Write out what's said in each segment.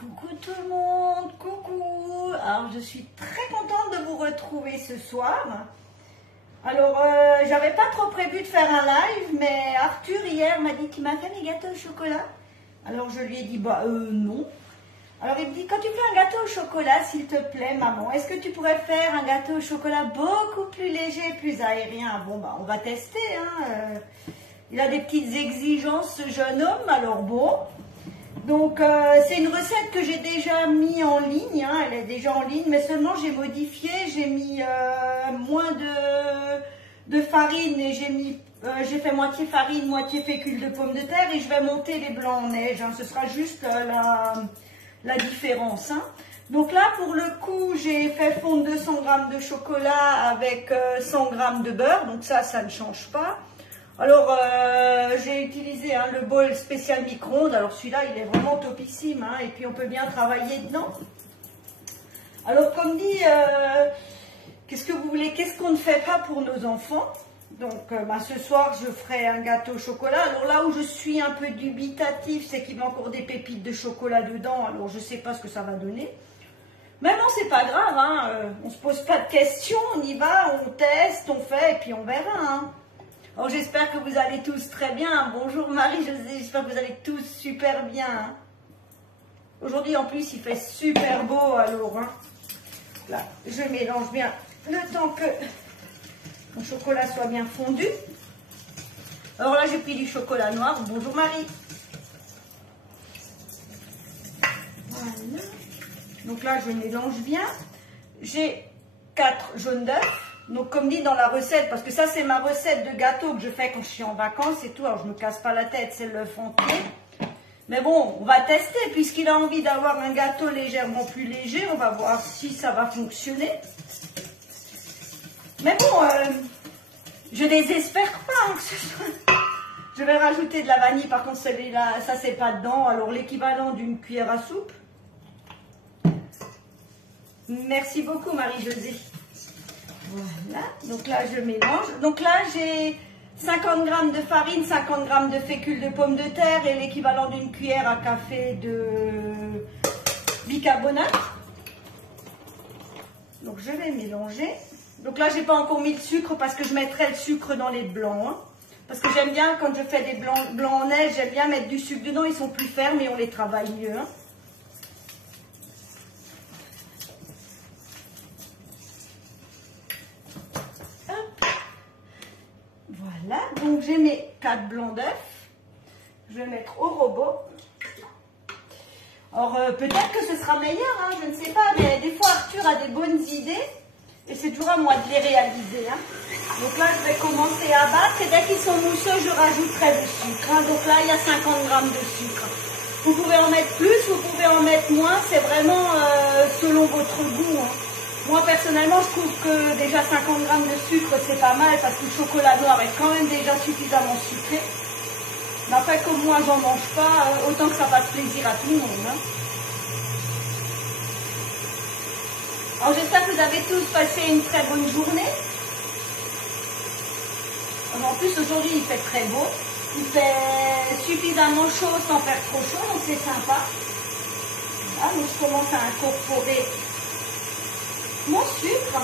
Coucou tout le monde, coucou. Alors je suis très contente de vous retrouver ce soir. Alors j'avais pas trop prévu de faire un live, mais Arthur hier m'a dit qu'il m'a fait des gâteaux au chocolat. Alors je lui ai dit bah non. Alors il me dit quand tu fais un gâteau au chocolat s'il te plaît maman, est-ce que tu pourrais faire un gâteau au chocolat beaucoup plus léger, plus aérien? Bon bah on va tester hein. Il a des petites exigences ce jeune homme, alors bon. Donc c'est une recette que j'ai déjà mis en ligne, hein, elle est déjà en ligne, mais seulement j'ai modifié, j'ai mis moins de farine et j'ai fait moitié farine, moitié fécule de pommes de terre et je vais monter les blancs en neige, hein, ce sera juste la différence. Hein. Donc là pour le coup j'ai fait fondre 200 g de chocolat avec 100 g de beurre, donc ça ne change pas. Alors, j'ai utilisé hein, le bol spécial micro-ondes. Alors, celui-là, il est vraiment topissime. Hein, et puis, on peut bien travailler dedans. Alors, comme dit, qu'est-ce que vous voulez? Qu'est-ce qu'on ne fait pas pour nos enfants? Donc, ce soir, je ferai un gâteau au chocolat. Alors, là où je suis un peu dubitatif, c'est qu'il y a encore des pépites de chocolat dedans. Alors, je ne sais pas ce que ça va donner. Mais bon, c'est pas grave. Hein, on ne se pose pas de questions. On y va, on teste, on fait et puis on verra. Hein. Alors j'espère que vous allez tous très bien. Bonjour Marie-Josée, j'espère que vous allez tous super bien. Aujourd'hui en plus il fait super beau alors. Hein. Là, je mélange bien le temps que mon chocolat soit bien fondu. Alors là j'ai pris du chocolat noir. Bonjour Marie. Voilà. Donc là je mélange bien. J'ai 4 jaunes d'œufs. Donc comme dit dans la recette, parce que ça c'est ma recette de gâteau que je fais quand je suis en vacances et tout, alors je ne me casse pas la tête, c'est l'œuf entier. Mais bon, on va tester, puisqu'il a envie d'avoir un gâteau légèrement plus léger, on va voir si ça va fonctionner. Mais bon, je désespère pas hein, que ce soit... Je vais rajouter de la vanille, par contre celui-là, ça c'est pas dedans, alors l'équivalent d'une cuillère à soupe. Merci beaucoup Marie-Josée. Voilà, donc là je mélange. Donc là j'ai 50 g de farine, 50 g de fécule de pommes de terre et l'équivalent d'une cuillère à café de bicarbonate. Donc je vais mélanger. Donc là j'ai pas encore mis le sucre parce que je mettrai le sucre dans les blancs. Hein. Parce que j'aime bien quand je fais des blancs en neige, j'aime bien mettre du sucre dedans, ils sont plus fermes et on les travaille mieux. Hein. Voilà, donc j'ai mes 4 blancs d'œufs. Je vais mettre au robot. Alors peut-être que ce sera meilleur, hein, je ne sais pas, mais des fois Arthur a des bonnes idées et c'est toujours à moi de les réaliser. Hein. Donc là je vais commencer à battre et dès qu'ils sont mousseux je rajouterai du sucre. Hein. Donc là il y a 50 g de sucre. Vous pouvez en mettre plus, vous pouvez en mettre moins, c'est vraiment selon votre goût. Hein. Moi personnellement je trouve que déjà 50 g de sucre c'est pas mal parce que le chocolat noir est quand même déjà suffisamment sucré. Mais après comme moi j'en mange pas, autant que ça fasse plaisir à tout le monde. Hein. Alors j'espère que vous avez tous passé une très bonne journée. Alors, en plus aujourd'hui il fait très beau, il fait suffisamment chaud sans faire trop chaud donc c'est sympa. Voilà, donc je commence à incorporer mon sucre.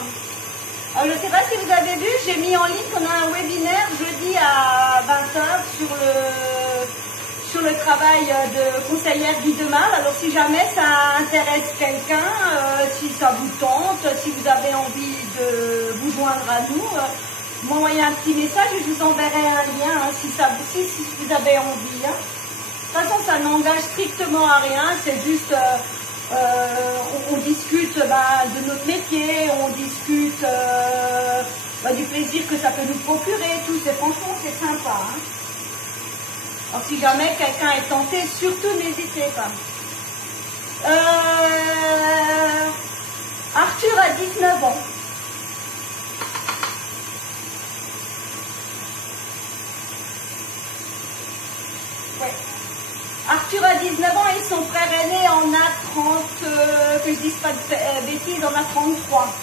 Alors, je ne sais pas si vous avez vu, j'ai mis en ligne qu'on a un webinaire jeudi à 20 h sur le travail de conseillère guide de mal. Alors si jamais ça intéresse quelqu'un, si ça vous tente, si vous avez envie de vous joindre à nous, m'envoyez un petit message et je vous enverrai un lien hein, si vous avez envie. Hein. De toute façon ça n'engage strictement à rien, c'est juste... on discute de notre métier, on discute du plaisir que ça peut nous procurer, tout. Franchement, c'est sympa. Hein. Alors, si jamais quelqu'un est tenté, surtout n'hésitez pas. Arthur a 19 ans. Ouais. Arthur a 19 ans et son frère aîné en a 30, que je dise pas de bêtises, en a 33.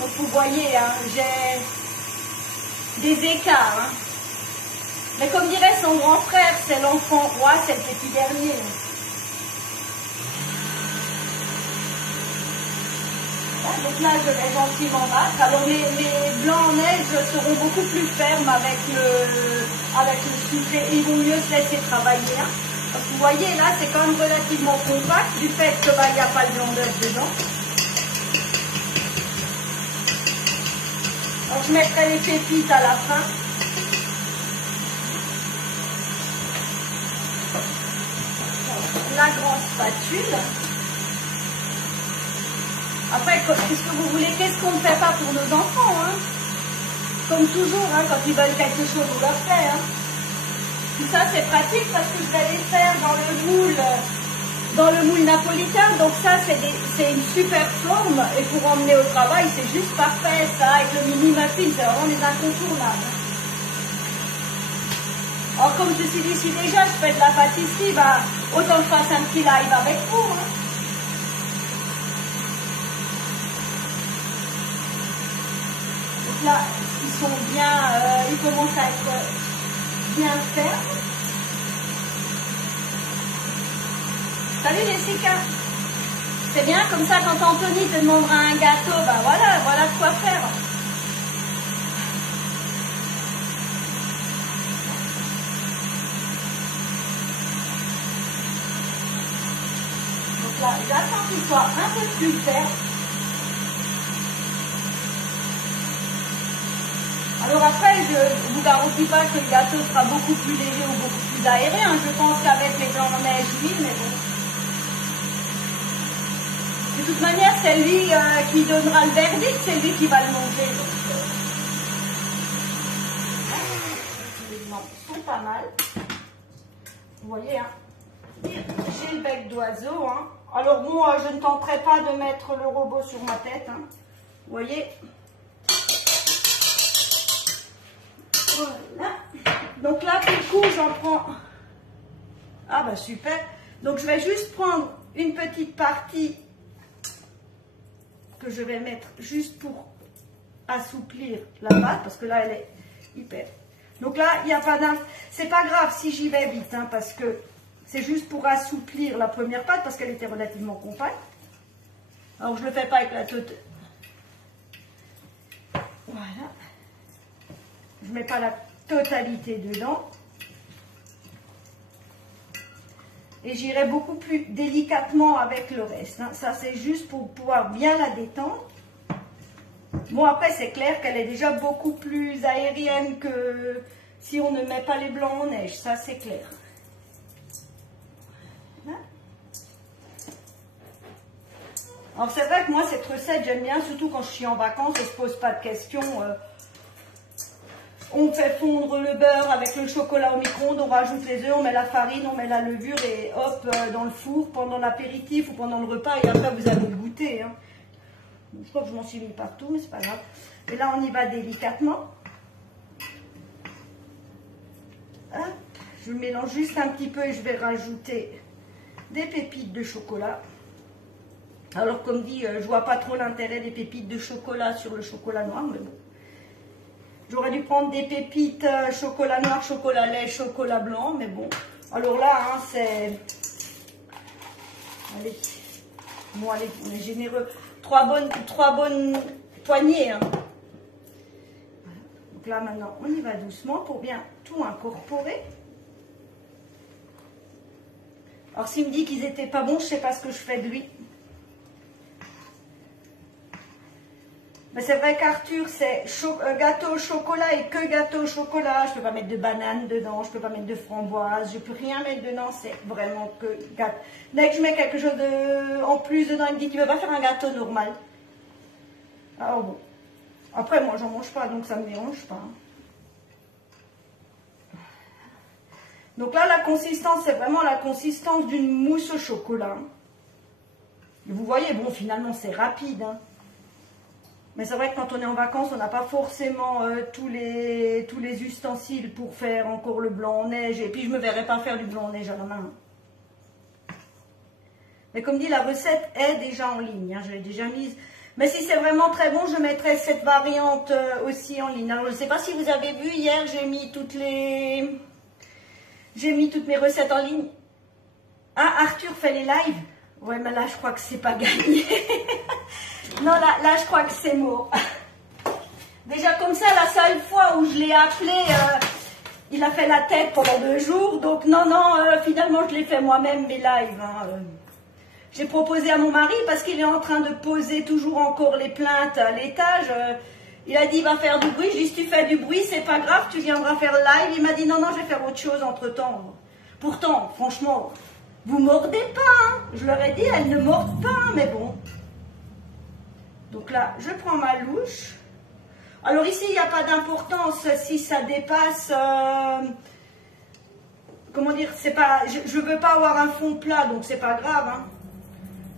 Donc vous voyez, hein, j'ai des écarts. Hein. Mais comme dirait son grand frère, c'est l'enfant roi, c'est le petit dernier. Donc là, je vais gentiment battre. Alors mes blancs en neige seront beaucoup plus fermes avec le sucré. Ils vont mieux se laisser travailler. Hein. Donc, vous voyez, là, c'est quand même relativement compact du fait que il n'y a pas le blanc d'œuf dedans. Alors, je mettrai les pépites à la fin. La grande spatule. Après, qu'est-ce que vous voulez, qu'est-ce qu'on ne fait pas pour nos enfants, hein? Comme toujours, hein, quand ils veulent quelque chose, on leur fait. Hein. Tout ça, c'est pratique parce que je vais les faire dans le moule napolitain. Donc ça, c'est une super forme. Et pour emmener au travail, c'est juste parfait, ça, avec le mini muffin, c'est vraiment des incontournables. Alors, comme je suis ici déjà, je fais de la pâtisserie, bah, autant que je fasse un petit live avec vous, hein. Là, ils sont bien, ils commencent à être bien fermes. Salut Jessica. C'est bien, comme ça quand Anthony te demandera un gâteau, ben voilà de quoi faire. Donc là, j'attends qu'il soit un peu plus ferme. Alors après, je ne vous garantis pas que le gâteau sera beaucoup plus léger ou beaucoup plus aéré. Hein. Je pense qu'avec les blancs en neige, oui, mais bon. De toute manière, c'est lui qui donnera le verdict, c'est lui qui va le manger. Les blancs sont pas mal. Vous voyez, hein. J'ai le bec d'oiseau. Hein. Alors moi, je ne tenterai pas de mettre le robot sur ma tête. Hein. Vous voyez. Voilà. Donc là, du coup, j'en prends. Ah bah super. Donc je vais juste prendre une petite partie que je vais mettre juste pour assouplir la pâte, parce que là, elle est hyper. Donc là, il n'y a pas d'un. C'est pas grave si j'y vais vite, hein, parce que c'est juste pour assouplir la première pâte, parce qu'elle était relativement compacte. Alors je ne le fais pas avec la totale. Voilà. Je ne mets pas la totalité dedans. Et j'irai beaucoup plus délicatement avec le reste. Hein. Ça, c'est juste pour pouvoir bien la détendre. Bon, après, c'est clair qu'elle est déjà beaucoup plus aérienne que si on ne met pas les blancs en neige. Ça, c'est clair. Hein? Alors, c'est vrai que moi, cette recette, j'aime bien, surtout quand je suis en vacances, on ne se pose pas de questions. On fait fondre le beurre avec le chocolat au micro-ondes, on rajoute les œufs, on met la farine, on met la levure et hop, dans le four pendant l'apéritif ou pendant le repas et après vous allez le goûter. Hein. Je crois que je m'en suis mis partout, mais c'est pas grave. Et là, on y va délicatement. Hop, je mélange juste un petit peu et je vais rajouter des pépites de chocolat. Alors, comme dit, je vois pas trop l'intérêt des pépites de chocolat sur le chocolat noir, mais bon. J'aurais dû prendre des pépites chocolat noir, chocolat lait, chocolat blanc, mais bon. Alors là, hein, c'est... Allez, bon, allez, on est généreux. Trois bonnes poignées. Hein. Voilà. Donc là, maintenant, on y va doucement pour bien tout incorporer. Alors, s'il me dit qu'ils n'étaient pas bons, je ne sais pas ce que je fais de lui. Mais c'est vrai qu'Arthur, c'est gâteau au chocolat et que gâteau au chocolat. Je ne peux pas mettre de banane dedans, je ne peux pas mettre de framboise, je ne peux rien mettre dedans, c'est vraiment que gâteau. Dès que je mets quelque chose en plus dedans, il me dit qu'il ne veut pas faire un gâteau normal. Alors bon. Après, moi, j'en mange pas, donc ça ne me dérange pas. Donc là, la consistance, c'est vraiment la consistance d'une mousse au chocolat. Et vous voyez, bon, finalement, c'est rapide, hein. Mais c'est vrai que quand on est en vacances, on n'a pas forcément tous les ustensiles pour faire encore le blanc en neige. Et puis, je ne me verrais pas faire du blanc en neige à la main. Mais comme dit, la recette est déjà en ligne. Hein, je l'ai déjà mise. Mais si c'est vraiment très bon, je mettrai cette variante aussi en ligne. Alors, je ne sais pas si vous avez vu, hier, j'ai mis toutes mes recettes en ligne. Ah, Arthur fait les lives. Ouais, mais là, je crois que c'est pas gagné. Non, là, je crois que c'est mort. Déjà, comme ça, la seule fois où je l'ai appelé, il a fait la tête pendant 2 jours. Donc, non, finalement, je l'ai fait moi-même, mes lives. Hein. J'ai proposé à mon mari, parce qu'il est en train de poser toujours encore les plaintes à l'étage. Il a dit, il va faire du bruit. Je lui ai dit, si tu fais du bruit, c'est pas grave, tu viendras faire le live. Il m'a dit, non, je vais faire autre chose entre-temps. Pourtant, franchement, vous mordez pas. Hein. Je leur ai dit, elles ne mordent pas, mais bon. Donc là, je prends ma louche. Alors ici, il n'y a pas d'importance si ça dépasse... comment dire, c'est pas, je veux pas avoir un fond plat, donc c'est pas grave. Hein.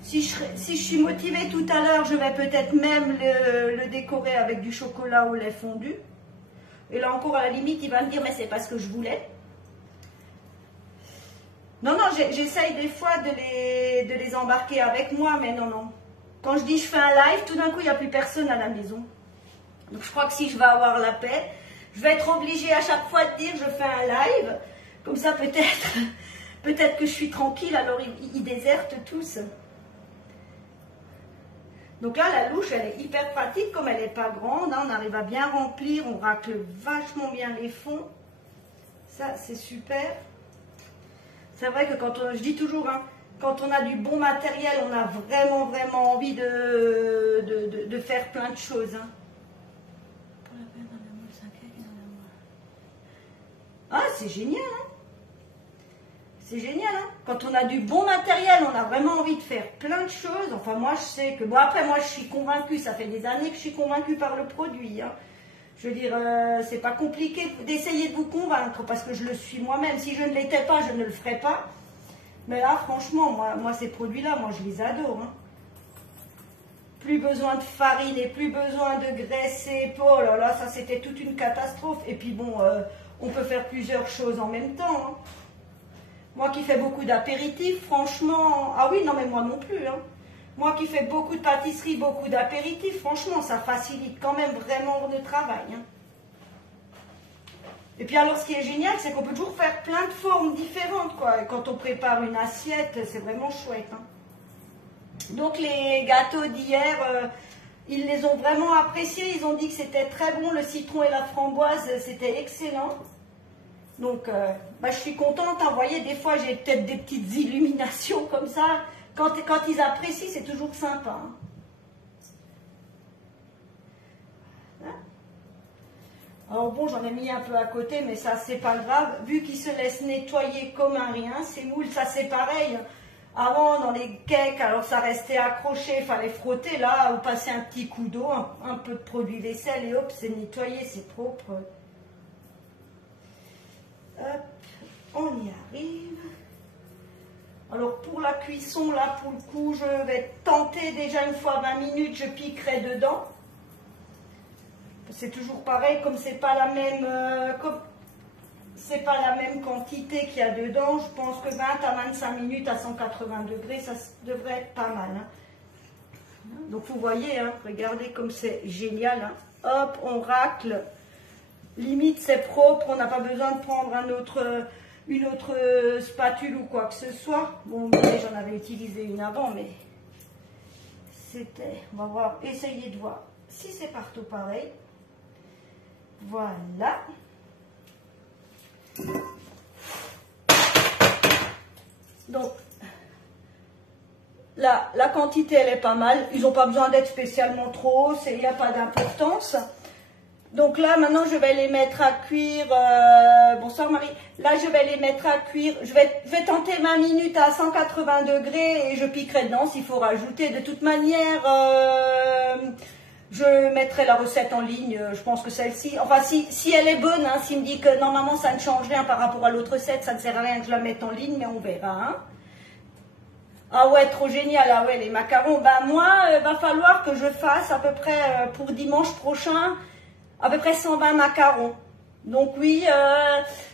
Si je suis motivée tout à l'heure, je vais peut-être même le décorer avec du chocolat au lait fondu. Et là encore, à la limite, il va me dire, mais c'est pas ce que je voulais. Non, j'essaye des fois de les embarquer avec moi, mais non. Quand je dis je fais un live, tout d'un coup, il n'y a plus personne à la maison. Donc je crois que si je vais avoir la paix, je vais être obligée à chaque fois de dire je fais un live. Comme ça, peut-être que je suis tranquille, alors ils désertent tous. Donc là, la louche, elle est hyper pratique, comme elle n'est pas grande. Hein, on arrive à bien remplir, on racle vachement bien les fonds. Ça, c'est super. C'est vrai que je dis toujours, hein, quand on a du bon matériel, on a vraiment envie de faire plein de choses. Hein. Ah, c'est génial, hein. C'est génial, hein. Quand on a du bon matériel, on a vraiment envie de faire plein de choses. Enfin, moi, je sais que... Bon, après, moi, je suis convaincue. Ça fait des années que je suis convaincue par le produit, hein. Je veux dire, c'est pas compliqué d'essayer de vous convaincre, parce que je le suis moi-même. Si je ne l'étais pas, je ne le ferais pas. Mais là, franchement, moi ces produits-là, moi, je les adore, hein. Plus besoin de farine et plus besoin de graisser. Oh là là, ça, c'était toute une catastrophe. Et puis, bon... on peut faire plusieurs choses en même temps. Hein. Moi qui fais beaucoup d'apéritifs, franchement... Ah oui, non mais moi non plus. Hein. Moi qui fais beaucoup de pâtisserie, beaucoup d'apéritifs, franchement, ça facilite quand même vraiment le travail. Hein. Et puis alors, ce qui est génial, c'est qu'on peut toujours faire plein de formes différentes, quoi. Et quand on prépare une assiette, c'est vraiment chouette. Hein. Donc les gâteaux d'hier... ils les ont vraiment appréciés, ils ont dit que c'était très bon, le citron et la framboise, c'était excellent. Donc, je suis contente, hein. Vous voyez, des fois, j'ai peut-être des petites illuminations comme ça. Quand ils apprécient, c'est toujours sympa. Hein. Alors bon, j'en ai mis un peu à côté, mais ça, c'est pas grave. Vu qu'ils se laissent nettoyer comme un rien, ces moules, ça, c'est pareil. Avant, dans les cakes, alors ça restait accroché, il fallait frotter. Là, vous passez un petit coup d'eau, un peu de produit vaisselle et hop, c'est nettoyé, c'est propre. Hop, on y arrive. Alors pour la cuisson, là, pour le coup, je vais tenter déjà une fois 20 minutes, je piquerai dedans. C'est toujours pareil, comme c'est pas la même... c'est pas la même quantité qu'il y a dedans. Je pense que 20 à 25 minutes à 180 degrés, ça devrait être pas mal. Hein. Donc vous voyez, hein, regardez comme c'est génial. Hein. Hop, on racle. Limite, c'est propre. On n'a pas besoin de prendre une autre spatule ou quoi que ce soit. Bon, j'en avais utilisé une avant, mais c'était... On va voir, essayer de voir si c'est partout pareil. Voilà. Donc, là, la quantité, elle est pas mal. Ils n'ont pas besoin d'être spécialement trop hauts, il n'y a pas d'importance. Donc là, maintenant, je vais les mettre à cuire. Bonsoir Marie. Là, je vais les mettre à cuire. Je vais tenter 20 minutes à 180 degrés et je piquerai dedans s'il faut rajouter. De toute manière, je mettrai la recette en ligne. Je pense que celle-ci, enfin, si elle est bonne, hein, s'il me dit que normalement, ça ne change rien par rapport à l'autre recette, ça ne sert à rien que je la mette en ligne, mais on verra. Hein. Ah ouais, trop génial. Ah ouais, les macarons. Ben moi, va falloir que je fasse à peu près pour dimanche prochain, à peu près 120 macarons. Donc oui,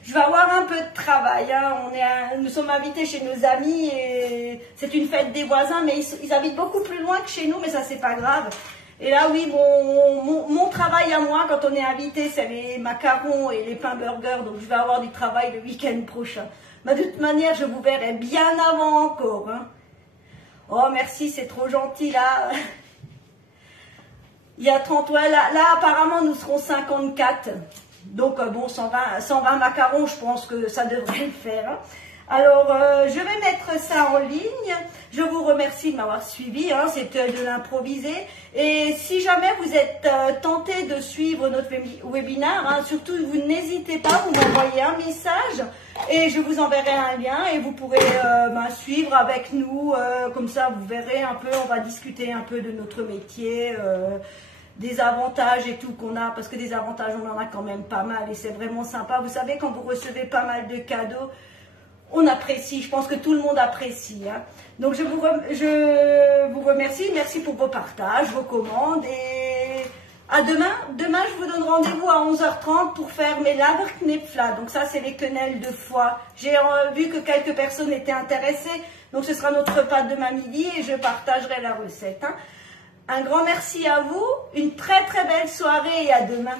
je vais avoir un peu de travail. Hein. Nous sommes invités chez nos amis et c'est une fête des voisins, mais ils habitent beaucoup plus loin que chez nous, mais ça c'est pas grave. Et là oui, mon travail à moi quand on est invité, c'est les macarons et les pains burgers, donc je vais avoir du travail le week-end prochain. Mais de toute manière, je vous verrai bien avant encore. Hein. Oh, merci, c'est trop gentil, là. Il y a 30, ouais, là, apparemment, nous serons 54. Donc, bon, 120 macarons, je pense que ça devrait le faire. Hein. Alors, je vais mettre ça en ligne. Je vous remercie de m'avoir suivi. Hein, c'était de l'improvisé. Et si jamais vous êtes tenté de suivre notre webinaire, hein, surtout, vous n'hésitez pas, vous m'envoyez un message et je vous enverrai un lien et vous pourrez suivre avec nous. Comme ça, vous verrez un peu, on va discuter un peu de notre métier, des avantages et tout qu'on a, parce que des avantages, on en a quand même pas mal et c'est vraiment sympa. Vous savez, quand vous recevez pas mal de cadeaux, on apprécie, je pense que tout le monde apprécie. Hein. Donc je vous remercie, merci pour vos partages, vos commandes et à demain. Demain, je vous donne rendez-vous à 11h30 pour faire mes Laberknipfla. Donc ça, c'est les quenelles de foie. J'ai vu que quelques personnes étaient intéressées, donc ce sera notre repas de demain midi et je partagerai la recette. Hein. Un grand merci à vous, une très très belle soirée et à demain.